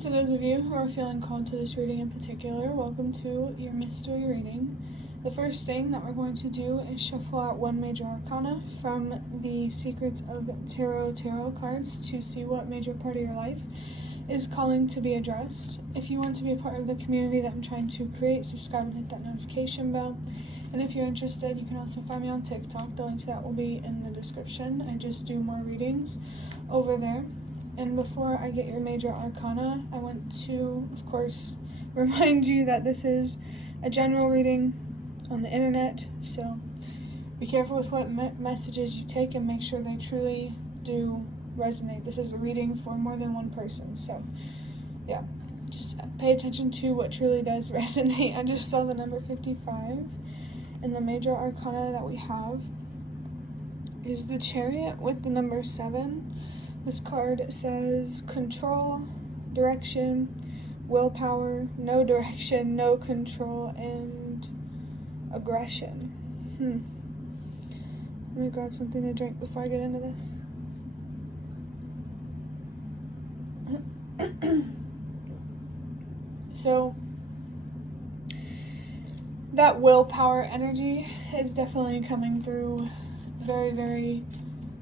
To those of you who are feeling called to this reading in particular, welcome to your mystery reading. The first thing that we're going to do is shuffle out one major arcana from the Secrets of Tarot cards to see what major part of your life is calling to be addressed. If you want to be a part of the community that I'm trying to create, subscribe and hit that notification bell. And if you're interested, you can also find me on TikTok. The link to that will be in the description. I just do more readings over there. And before I get your major arcana, I want to, of course, remind you that this is a general reading on the internet, so be careful with what messages you take and make sure they truly do resonate. This is a reading for more than one person, so yeah, just pay attention to what truly does resonate. I just saw the number 55, and the major arcana that we have is the Chariot with the number 7. This card says control, direction, willpower, no direction, no control, and aggression. Let me grab something to drink before I get into this. So, that willpower energy is definitely coming through very, very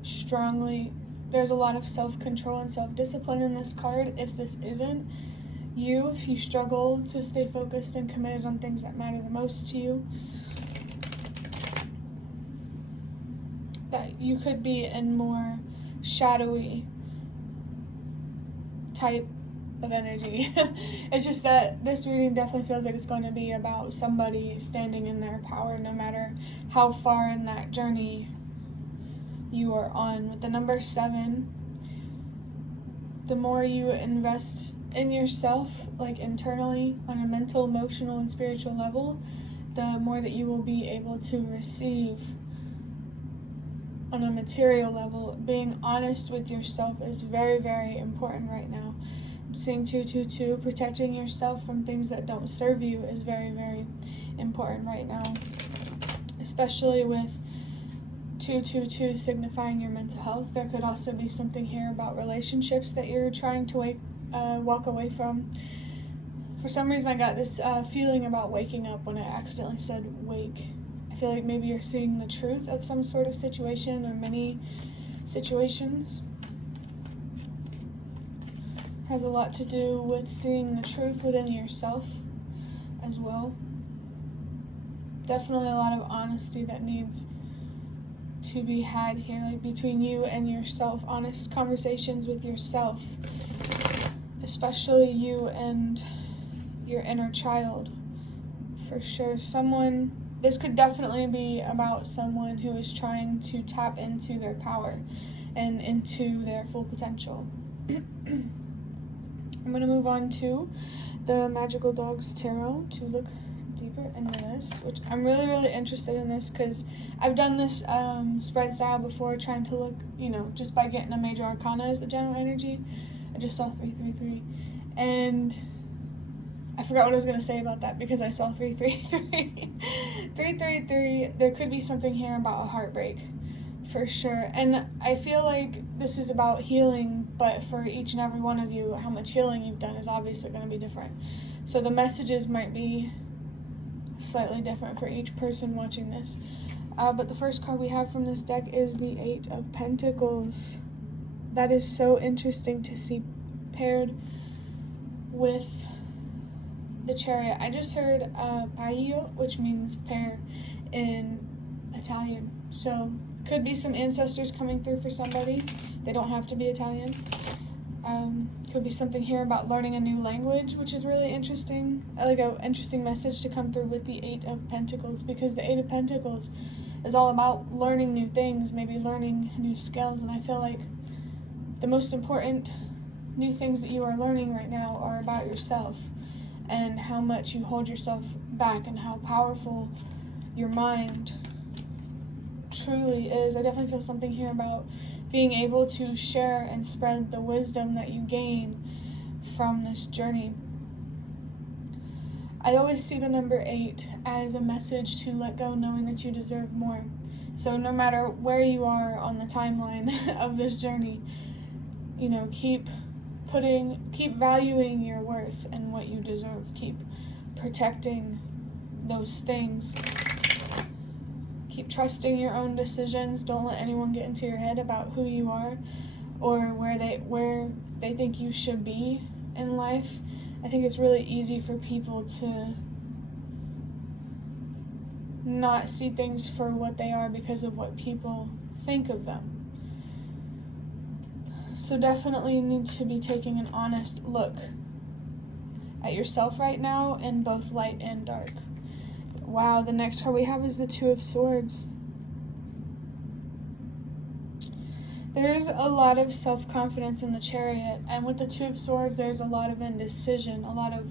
strongly. There's a lot of self-control and self-discipline in this card. If this isn't you, if you struggle to stay focused and committed on things that matter the most to you, that you could be in more shadowy type of energy. It's just that this reading definitely feels like it's going to be about somebody standing in their power, no matter how far in that journey you are on. With the number 7, the more you invest in yourself, like internally, on a mental, emotional, and spiritual level, the more that you will be able to receive on a material level. Being honest with yourself is very, very important right now. Seeing 222, protecting yourself from things that don't serve you is very, very important right now, especially with 222 signifying your mental health. There could also be something here about relationships that you're trying to walk away from. For some reason I got this feeling about waking up when I accidentally said wake. I feel like maybe you're seeing the truth of some sort of situation or many situations. Has a lot to do with seeing the truth within yourself as well. Definitely a lot of honesty that needs to be had here, like between you and yourself, honest conversations with yourself, especially you and your inner child, for sure. This could definitely be about someone who is trying to tap into their power and into their full potential. I'm going to move on to the Magical Dogs Tarot to look deeper into this, which I'm really, really interested in this because I've done this spread style before, trying to look, just by getting a major arcana as the general energy. I just saw 333, and I forgot what I was going to say about that because I saw 333. 333, there could be something here about a heartbreak, for sure. And I feel like this is about healing, but for each and every one of you, how much healing you've done is obviously going to be different. So the messages might be slightly different for each person watching this. But the first card we have from this deck is the 8 of Pentacles. That is so interesting to see paired with the Chariot. I just heard paio, which means pair in Italian. So could be some ancestors coming through for somebody. They don't have to be Italian. Could be something here about learning a new language, which is really interesting. Like an interesting message to come through with the 8 of Pentacles, because the 8 of Pentacles is all about learning new things, maybe learning new skills. And I feel like the most important new things that you are learning right now are about yourself and how much you hold yourself back and how powerful your mind truly is. I definitely feel something here about being able to share and spread the wisdom that you gain from this journey. I always see the number 8 as a message to let go, knowing that you deserve more. So no matter where you are on the timeline of this journey, keep keep valuing your worth and what you deserve. Keep protecting those things. Keep trusting your own decisions. Don't let anyone get into your head about who you are or where they think you should be in life. I think it's really easy for people to not see things for what they are because of what people think of them. So definitely you need to be taking an honest look at yourself right now in both light and dark. Wow, the next card we have is the Two of Swords. There's a lot of self-confidence in the Chariot, and with the Two of Swords, there's a lot of indecision, a lot of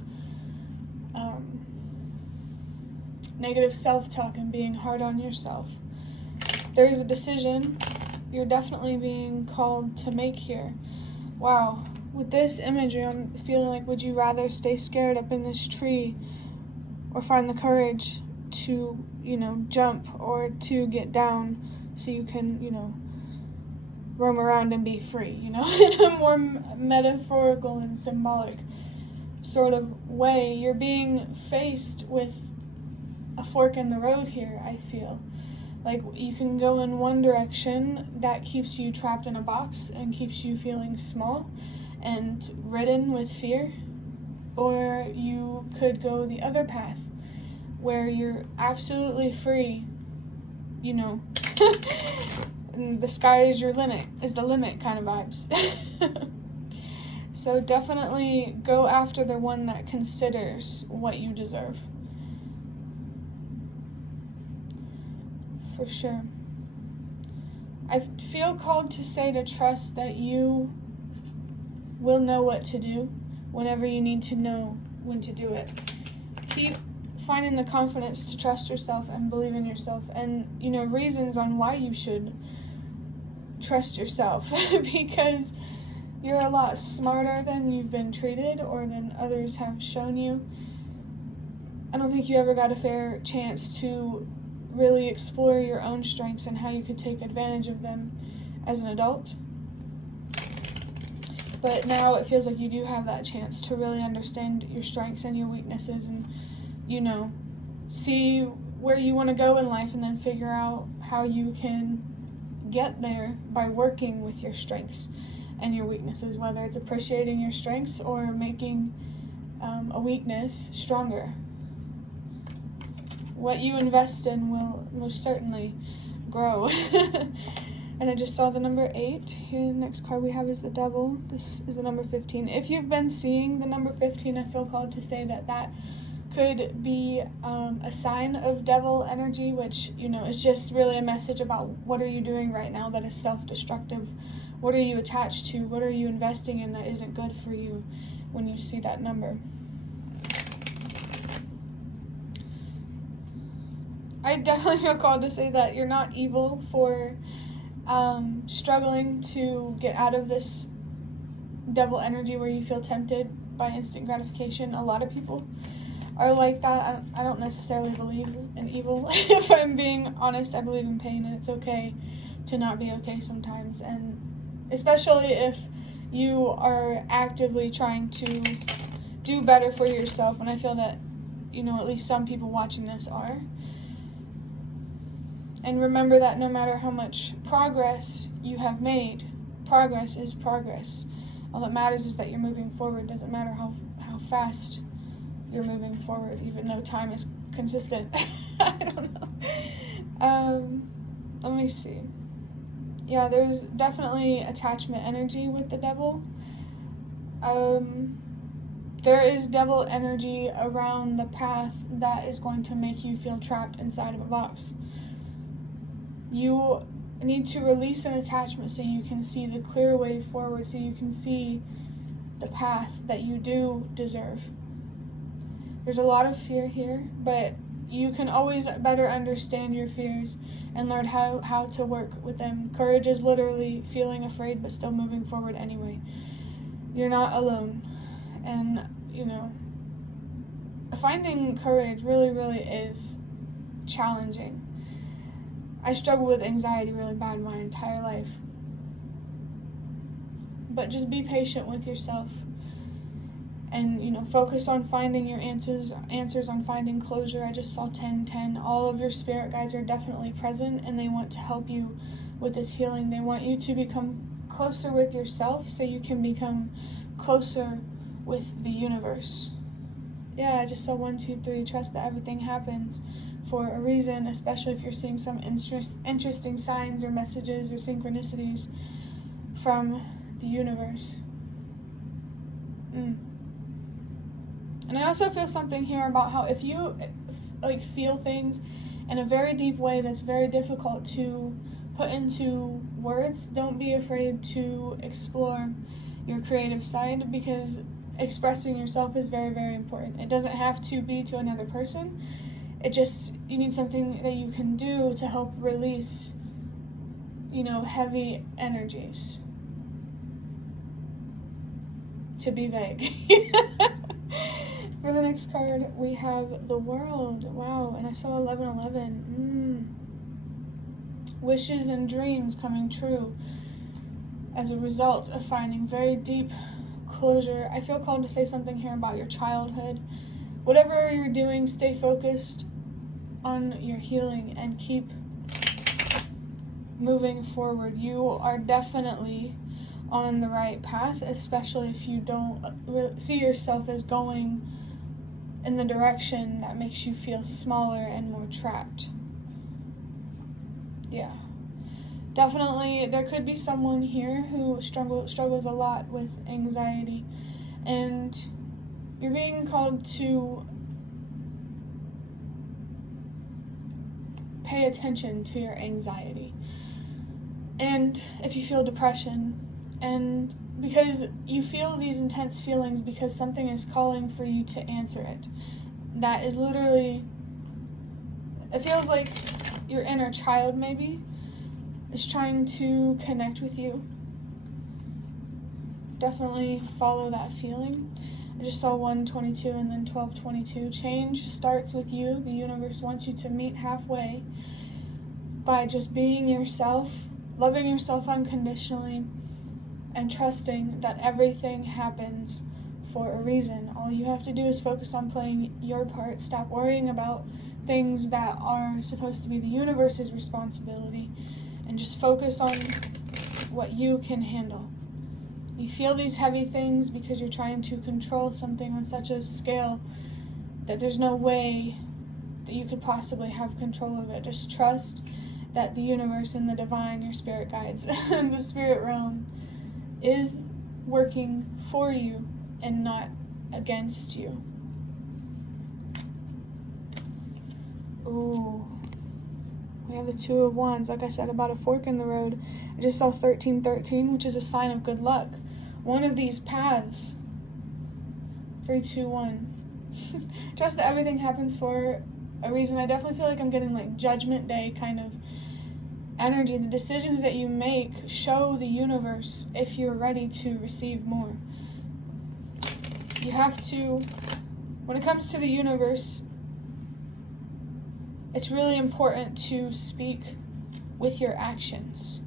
negative self-talk and being hard on yourself. There's a decision you're definitely being called to make here. Wow, with this imagery, I'm feeling like, would you rather stay scared up in this tree or find the courage to, jump or to get down so you can, roam around and be free, in a more metaphorical and symbolic sort of way. You're being faced with a fork in the road here, I feel. Like, you can go in one direction that keeps you trapped in a box and keeps you feeling small and ridden with fear, or you could go the other path where you're absolutely free, and the sky is the limit kind of vibes. So definitely go after the one that considers what you deserve. For sure. I feel called to say to trust that you will know what to do whenever you need to know when to do it. Keep finding the confidence to trust yourself and believe in yourself, and reasons on why you should trust yourself because you're a lot smarter than you've been treated or than others have shown you. I don't think you ever got a fair chance to really explore your own strengths and how you could take advantage of them as an adult. But now it feels like you do have that chance to really understand your strengths and your weaknesses and, see where you want to go in life and then figure out how you can get there by working with your strengths and your weaknesses, whether it's appreciating your strengths or making a weakness stronger. What you invest in will most certainly grow. And I just saw the number 8. Here, the next card we have is the Devil. This is the number 15. If you've been seeing the number 15, I feel called to say that could be a sign of devil energy, which, is just really a message about what are you doing right now that is self-destructive. What are you attached to? What are you investing in that isn't good for you when you see that number? I definitely feel called to say that you're not evil for struggling to get out of this devil energy where you feel tempted by instant gratification. A lot of people are like that. I don't necessarily believe in evil. If I'm being honest, I believe in pain, and it's okay to not be okay sometimes. And especially if you are actively trying to do better for yourself, and I feel that, at least some people watching this are. And remember that no matter how much progress you have made, progress is progress. All that matters is that you're moving forward. It doesn't matter how fast you're moving forward, even though time is consistent. I don't know. Let me see. Yeah, there's definitely attachment energy with the Devil. There is devil energy around the path that is going to make you feel trapped inside of a box. You need to release an attachment so you can see the clear way forward, so you can see the path that you do deserve. There's a lot of fear here, but you can always better understand your fears and learn how to work with them. Courage is literally feeling afraid but still moving forward anyway. You're not alone. And, finding courage really, really is challenging. I struggled with anxiety really bad my entire life. but just be patient with yourself. And, focus on finding your answers on finding closure. I just saw 10:10. All of your spirit guides are definitely present, and they want to help you with this healing. They want you to become closer with yourself so you can become closer with the universe. Yeah, I just saw 1, 2, 3. Trust that everything happens for a reason, especially if you're seeing some interesting signs or messages or synchronicities from the universe. And I also feel something here about how if you feel things in a very deep way that's very difficult to put into words, don't be afraid to explore your creative side, because expressing yourself is very, very important. It doesn't have to be to another person. You need something that you can do to help release, heavy energies. To be vague. For the next card, we have the World. Wow, and I saw 11:11. Wishes and dreams coming true as a result of finding very deep closure. I feel called to say something here about your childhood. Whatever you're doing, stay focused on your healing and keep moving forward. You are definitely on the right path, especially if you don't see yourself as going in the direction that makes you feel smaller and more trapped. Yeah. Definitely, there could be someone here who struggles a lot with anxiety, and you're being called to pay attention to your anxiety. And if you feel depression, and because you feel these intense feelings because something is calling for you to answer it. That is literally, it feels like your inner child maybe is trying to connect with you. Definitely follow that feeling. I just saw 1:22 and then 12:22. Change starts with you. The universe wants you to meet halfway by just being yourself, loving yourself unconditionally, and trusting that everything happens for a reason. All you have to do is focus on playing your part. Stop worrying about things that are supposed to be the universe's responsibility, and just focus on what you can handle. You feel these heavy things because you're trying to control something on such a scale that there's no way that you could possibly have control of it. Just trust that the universe and the divine, your spirit guides, and the spirit realm is working for you and not against you. Ooh. We have the Two of Wands. Like I said about a fork in the road, I just saw 13:13, which is a sign of good luck. One of these paths. 3, 2, 1. Trust that everything happens for a reason. I definitely feel like I'm getting like Judgment Day kind of energy. The decisions that you make show the universe if you're ready to receive more. You have to, when it comes to the universe, it's really important to speak with your actions,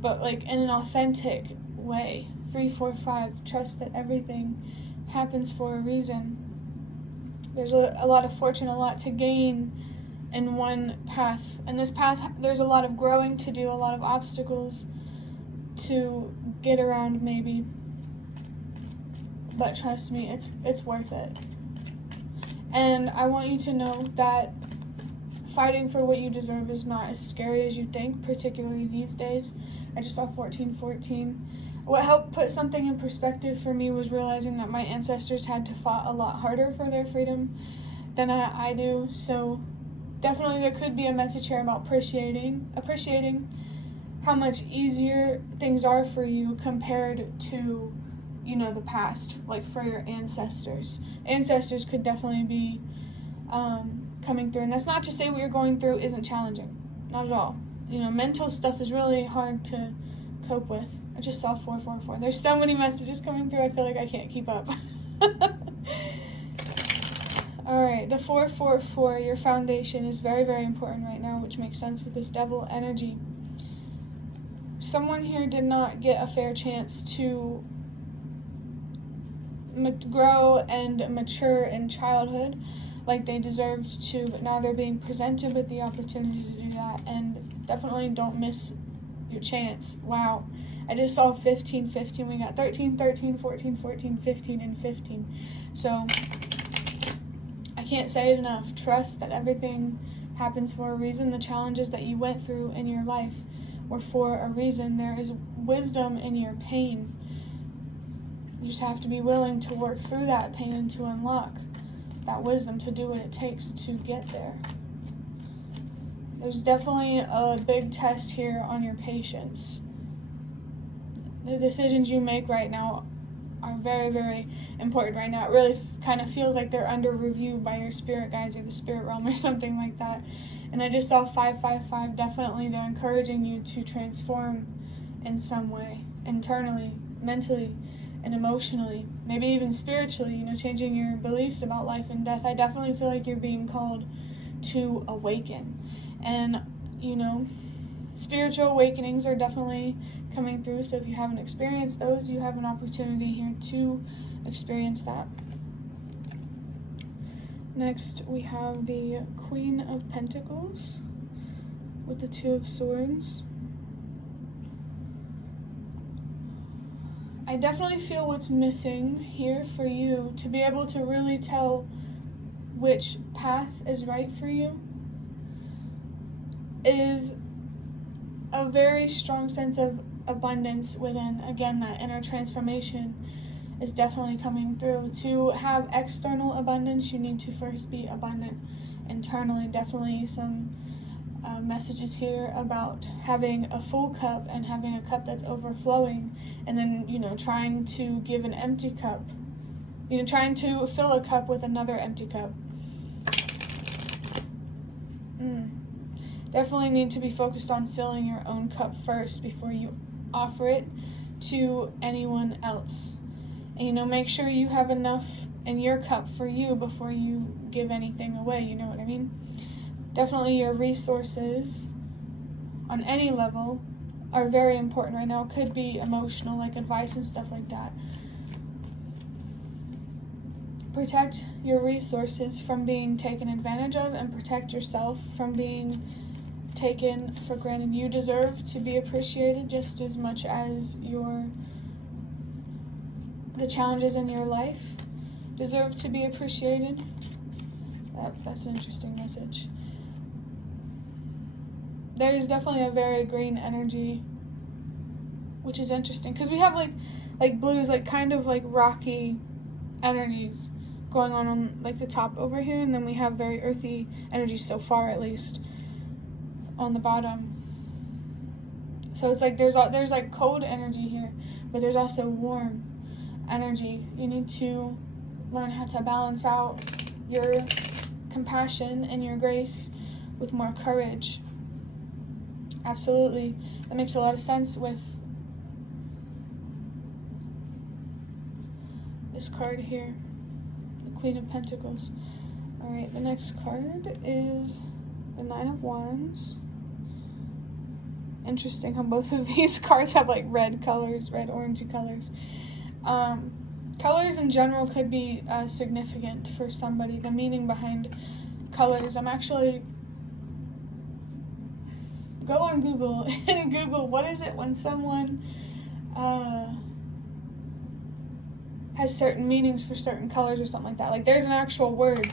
but like in an authentic way. 3, 4, 5. Trust that everything happens for a reason. There's a lot of fortune, a lot to gain in one path. And this path, there's a lot of growing to do, a lot of obstacles to get around maybe. But trust me, it's worth it. And I want you to know that fighting for what you deserve is not as scary as you think, particularly these days. I just saw 14:14. What helped put something in perspective for me was realizing that my ancestors had to fight a lot harder for their freedom than I do. So definitely there could be a message here about appreciating how much easier things are for you compared to, the past, like for your ancestors. Ancestors could definitely be coming through. And that's not to say what you're going through isn't challenging. Not at all. Mental stuff is really hard to cope with. I just saw 444. There's so many messages coming through, I feel like I can't keep up. Alright, the 444, your foundation is very, very important right now, which makes sense with this devil energy. someone here did not get a fair chance to grow and mature in childhood like they deserved to, but now they're being presented with the opportunity to do that, and definitely don't miss your chance. Wow, I just saw 15, 15. We got 13, 13, 14, 14, 15, and 15. So I can't say it enough. Trust that everything happens for a reason. The challenges that you went through in your life were for a reason. There is wisdom in your pain. You just have to be willing to work through that pain and to unlock that wisdom to do what it takes to get there. There's definitely a big test here on your patience. The decisions you make right now are very, very important right now. It really kind of feels like they're under review by your spirit guides or the spirit realm or something like that. And I just saw 555. Definitely they're encouraging you to transform in some way, internally, mentally, and emotionally, maybe even spiritually, changing your beliefs about life and death. I definitely feel like you're being called to awaken. And, spiritual awakenings are definitely coming through. So if you haven't experienced those, you have an opportunity here to experience that. Next, we have the Queen of Pentacles with the Two of Swords. I definitely feel what's missing here for you to be able to really tell which path is right for you is a very strong sense of abundance within. Again, that inner transformation is definitely coming through. To have external abundance, you need to first be abundant internally. Definitely some messages here about having a full cup and having a cup that's overflowing, and then trying to give an empty cup, trying to fill a cup with another empty cup. Definitely need to be focused on filling your own cup first before you offer it to anyone else. And make sure you have enough in your cup for you before you give anything away, you know what I mean? Definitely your resources on any level are very important right now. It could be emotional, like advice and stuff like that. Protect your resources from being taken advantage of, and protect yourself from being taken for granted. You deserve to be appreciated just as much as the challenges in your life deserve to be appreciated. That's an interesting message. There's definitely a very green energy, which is interesting because we have like blues, like kind of like rocky energies going on like the top over here, and then we have very earthy energies so far, at least on the bottom. So it's like there's like cold energy here, but there's also warm energy. You need to learn how to balance out your compassion and your grace with more courage. Absolutely. That makes a lot of sense with this card here, the Queen of Pentacles. Alright, the next card is the Nine of Wands. Interesting how both of these cards have like red colors, red orangey colors. Colors in general could be significant for somebody. The meaning behind colors. I'm actually... Go on Google and Google what is it when someone has certain meanings for certain colors or something like that. Like there's an actual word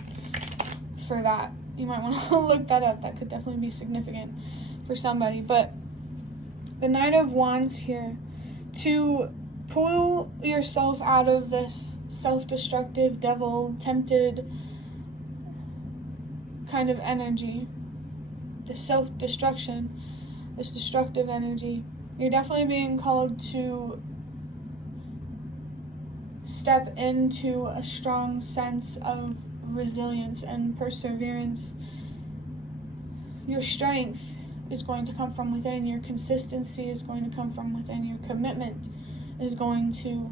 for that. You might want to look that up. That could definitely be significant for somebody. But the Knight of Wands here, to pull yourself out of this self-destructive, devil-tempted kind of energy, the self-destruction, this destructive energy, you're definitely being called to step into a strong sense of resilience and perseverance. Your strength is going to come from within. Your consistency is going to come from within. Your commitment is going to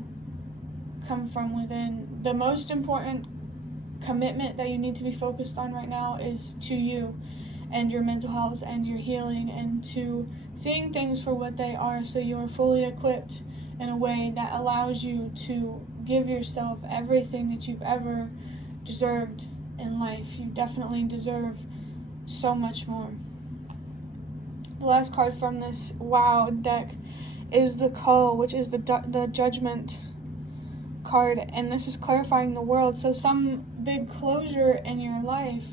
come from within. The most important commitment that you need to be focused on right now is to you and your mental health and your healing, and to seeing things for what they are, so you are fully equipped in a way that allows you to give yourself everything that you've ever deserved in life. You definitely deserve so much more. The last card from this wow deck is the Cull, which is the Judgment card, and this is clarifying the world. So some big closure in your life.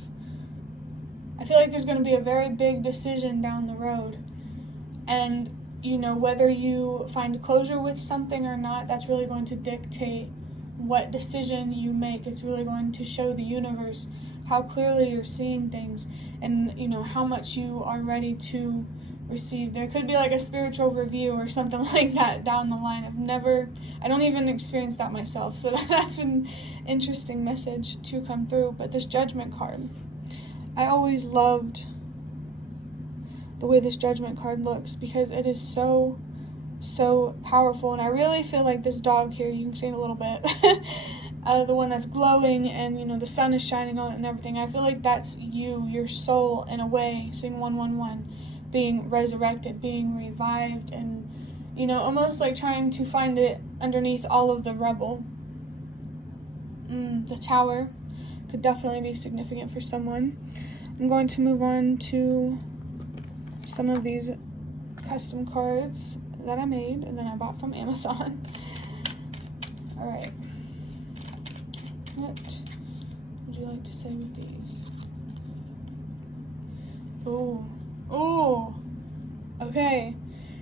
I feel like there's going to be a very big decision down the road, and whether you find closure with something or not, that's really going to dictate what decision you make. It's really going to show the universe how clearly you're seeing things, and how much you are ready to receive. There could be like a spiritual review or something like that down the line. I don't even experience that myself, so that's an interesting message to come through. But this Judgment card, I always loved the way this Judgment card looks, because it is so powerful. And I really feel like this dog here, you can see it a little bit, the one that's glowing and the sun is shining on it and everything. I feel like that's your soul in a way, seeing 111, being resurrected, being revived, and almost like trying to find it underneath all of the rubble. The Tower could definitely be significant for someone. I'm going to move on to some of these custom cards that I made and then I bought from Amazon. Alright. What would you like to say with these? Oh. Okay.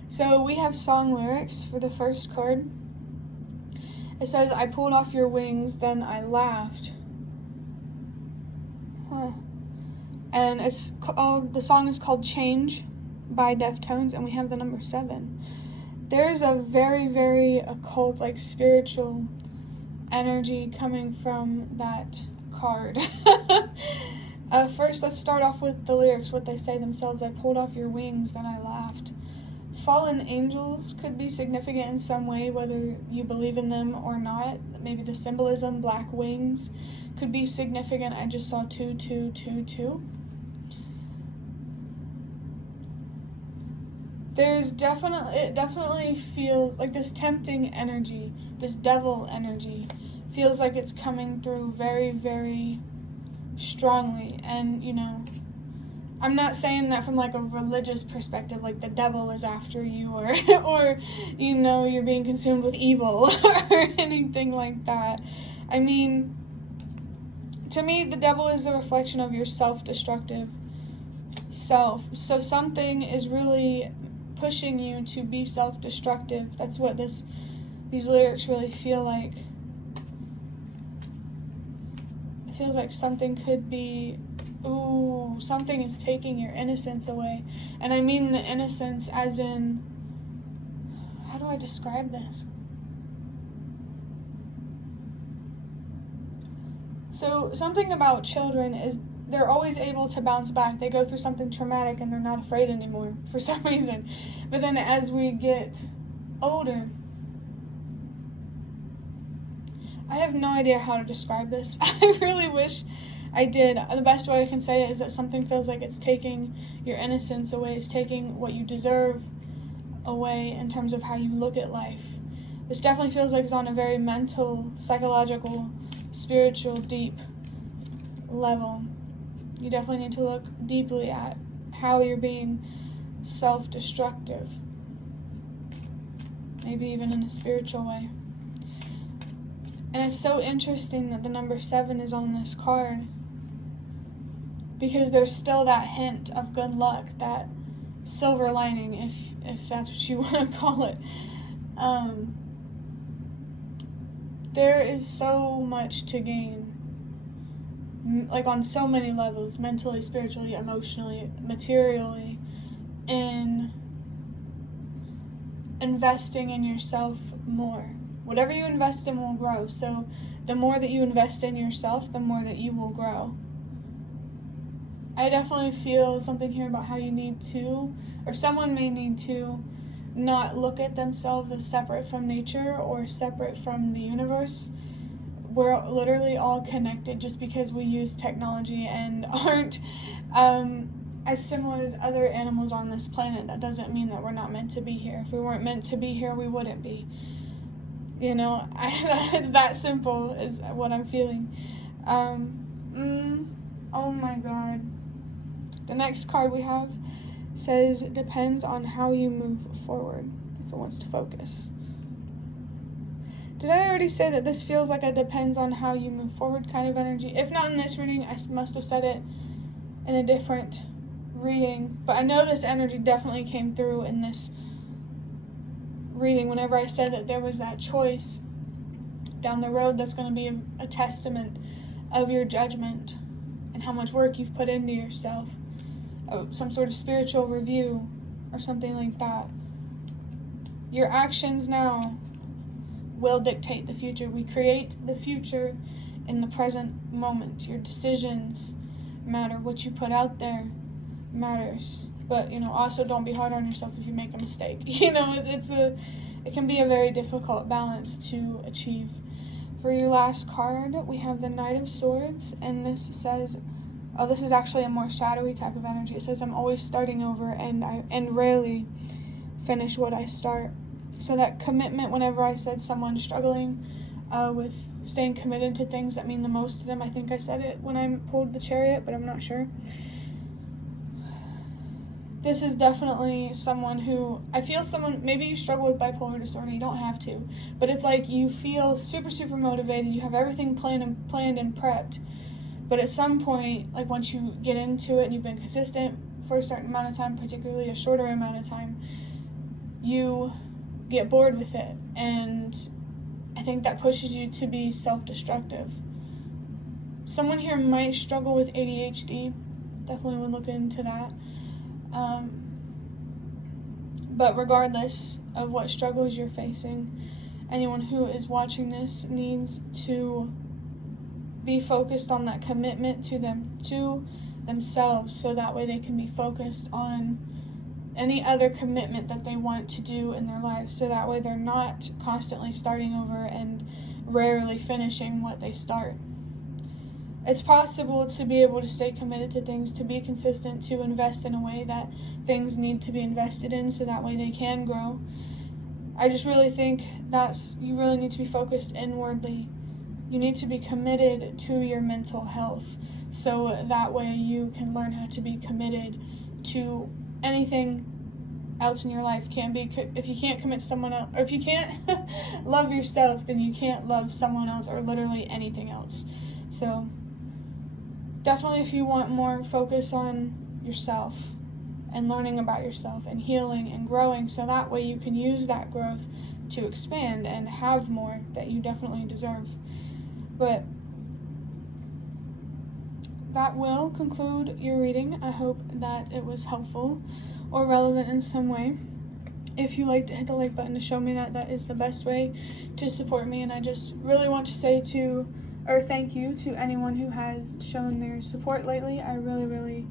So we have song lyrics for the first card. It says, I pulled off your wings, then I laughed. And the song is called Change by Deftones, and we have the number 7. There's a very, very occult, like spiritual energy coming from that card. First, let's start off with the lyrics, what they say themselves. I pulled off your wings, then I laughed. Fallen angels could be significant in some way, whether you believe in them or not. Maybe the symbolism, black wings, could be significant. I just saw 2, 2, 2, 2. It definitely feels like this tempting energy, this devil energy, feels like it's coming through very, very strongly. And, I'm not saying that from like a religious perspective, like the devil is after you or you're being consumed with evil or anything like that. I mean, to me, the devil is a reflection of your self-destructive self. So something is really pushing you to be self-destructive. That's what these lyrics really feel like. It feels like something could be, something is taking your innocence away. And I mean the innocence as in, how do I describe this? So something about children is they're always able to bounce back. They go through something traumatic and they're not afraid anymore for some reason. But then as we get older, I have no idea how to describe this. I really wish I did. The best way I can say it is that something feels like it's taking your innocence away. It's taking what you deserve away in terms of how you look at life. This definitely feels like it's on a very mental, psychological, spiritual, deep level. You definitely need to look deeply at how you're being self-destructive. Maybe even in a spiritual way. And it's so interesting that the number 7 is on this card, because there's still that hint of good luck, that silver lining, if that's what you want to call it. There is so much to gain, like on so many levels, mentally, spiritually, emotionally, materially, in investing in yourself more. Whatever you invest in will grow. So the more that you invest in yourself, the more that you will grow. I definitely feel something here about how you need to, or someone may need to, not look at themselves as separate from nature or separate from the universe. We're literally all connected. Just because we use technology and aren't as similar as other animals on this planet. That doesn't mean that we're not meant to be here. If we weren't meant to be here, we wouldn't be. You know, it's that simple is what I'm feeling. Oh my God. The next card we have says, depends on how you move forward, if it wants to focus. Did I already say that this feels like a depends on how you move forward kind of energy? If not in this reading, I must have said it in a different reading. But I know this energy definitely came through in this reading whenever I said that there was that choice down the road that's going to be a testament of your judgment and how much work you've put into yourself. Some sort of spiritual review or something like that. Your actions now will dictate the future. We create the future in the present moment. Your decisions matter. What you put out there matters. But, you know, also don't be hard on yourself if you make a mistake. You know, it can be a very difficult balance to achieve. For your last card, we have the Knight of Swords, and this says, oh, this is actually a more shadowy type of energy. It says, I'm always starting over, and rarely finish what I start. So that commitment, whenever I said someone struggling with staying committed to things that mean the most to them, I think I said it when I pulled the Chariot, but I'm not sure. This is definitely someone who, I feel someone, maybe you struggle with bipolar disorder, you don't have to, but it's like you feel super, super motivated, you have everything planned and prepped, but at some point, like once you get into it and you've been consistent for a certain amount of time, particularly a shorter amount of time, you get bored with it, and I think that pushes you to be self-destructive. Someone here might struggle with ADHD, definitely would look into that. But regardless of what struggles you're facing, anyone who is watching this needs to be focused on that commitment to themselves, so that way they can be focused on any other commitment that they want to do in their lives, so that way they're not constantly starting over and rarely finishing what they start. It's possible to be able to stay committed to things, to be consistent, to invest in a way that things need to be invested in, so that way they can grow. I just really think you really need to be focused inwardly. You need to be committed to your mental health, so that way you can learn how to be committed to anything else in your life. If you can't commit to someone else, or if you can't love yourself, then you can't love someone else or literally anything else. So definitely, if you want more, focus on yourself and learning about yourself and healing and growing, so that way you can use that growth to expand and have more that you definitely deserve. But that will conclude your reading. I hope that it was helpful or relevant in some way. If you liked it, hit the like button to show me that. That is the best way to support me, and I just really want to say thank you to anyone who has shown their support lately. I really, really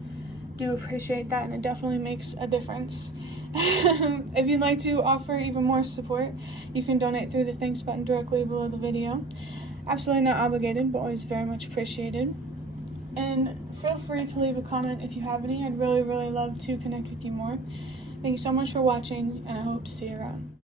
do appreciate that, and it definitely makes a difference. If you'd like to offer even more support, you can donate through the thanks button directly below the video. Absolutely not obligated, but always very much appreciated. And feel free to leave a comment if you have any. I'd really, really love to connect with you more. Thank you so much for watching, and I hope to see you around.